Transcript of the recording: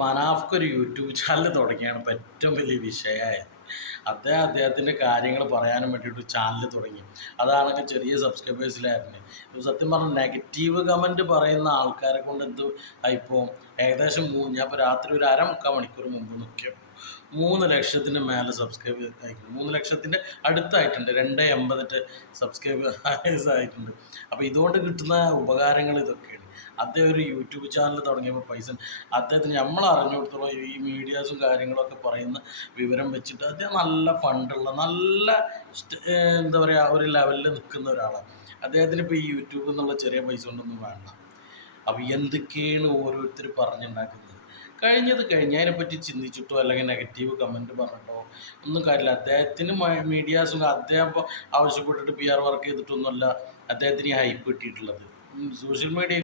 മനാഫ്ക്ക് ഒരു YouTube channel തുടങ്ങിയാണ് ഇപ്പോൾ ഏറ്റവും വലിയ വിഷയമായത്. അദ്ദേഹത്തിൻ്റെ കാര്യങ്ങൾ പറയാനും വേണ്ടിയിട്ട് ചാനൽ തുടങ്ങി. അതാണെങ്കിൽ ചെറിയ സബ്സ്ക്രൈബേഴ്സിലായിരുന്നു. ഇപ്പോൾ സത്യം പറഞ്ഞാൽ നെഗറ്റീവ് കമൻറ്റ് പറയുന്ന ആൾക്കാരെ കൊണ്ട് ഇപ്പോൾ ഏകദേശം ഞാൻ ഇപ്പോൾ രാത്രി ഒരു അരമുക്കാൽ മണിക്കൂർ മുമ്പ് നോക്കിയപ്പോൾ 3 ലക്ഷത്തിന് മേലെ സബ്സ്ക്രൈബ് ആയിട്ടുണ്ട്. 3 ലക്ഷത്തിൻ്റെ അടുത്തായിട്ടുണ്ട്. 2.80 സബ്സ്ക്രൈബേഴ്സ് ആയിട്ടുണ്ട്. അപ്പോൾ ഇതുകൊണ്ട് കിട്ടുന്ന ഉപകാരങ്ങൾ ഇതൊക്കെയാണ്. അദ്ദേഹം ഒരു യൂട്യൂബ് ചാനൽ തുടങ്ങിയപ്പോൾ പൈസ അദ്ദേഹത്തിന് നമ്മൾ അറിഞ്ഞു കൊടുത്തോളം ഈ മീഡിയാസും കാര്യങ്ങളൊക്കെ പറയുന്ന വിവരം വെച്ചിട്ട് അദ്ദേഹം നല്ല ഫണ്ടുള്ള നല്ല എന്താ പറയുക ഒരു ലെവലിൽ നിൽക്കുന്ന ഒരാളാണ്. അദ്ദേഹത്തിന് ഇപ്പോൾ ഈ യൂട്യൂബ് എന്നുള്ള ചെറിയ പൈസ കൊണ്ടൊന്നും വേണ്ട. അപ്പോൾ എന്തൊക്കെയാണ് ഓരോരുത്തർ പറഞ്ഞുണ്ടാക്കുന്നത്. കഴിഞ്ഞത് കഴിഞ്ഞ് അതിനെപ്പറ്റി ചിന്തിച്ചിട്ടോ അല്ലെങ്കിൽ നെഗറ്റീവ് കമൻറ്റ് പറഞ്ഞിട്ടോ ഒന്നും കാര്യമില്ല. അദ്ദേഹത്തിന് മീഡിയാസും അദ്ദേഹം ഇപ്പോൾ ആവശ്യപ്പെട്ടിട്ട് PR വർക്ക് ചെയ്തിട്ടൊന്നുമല്ല അദ്ദേഹത്തിന് ഈ ഹൈപ്പ് കിട്ടിയിട്ടുള്ളത്. Social media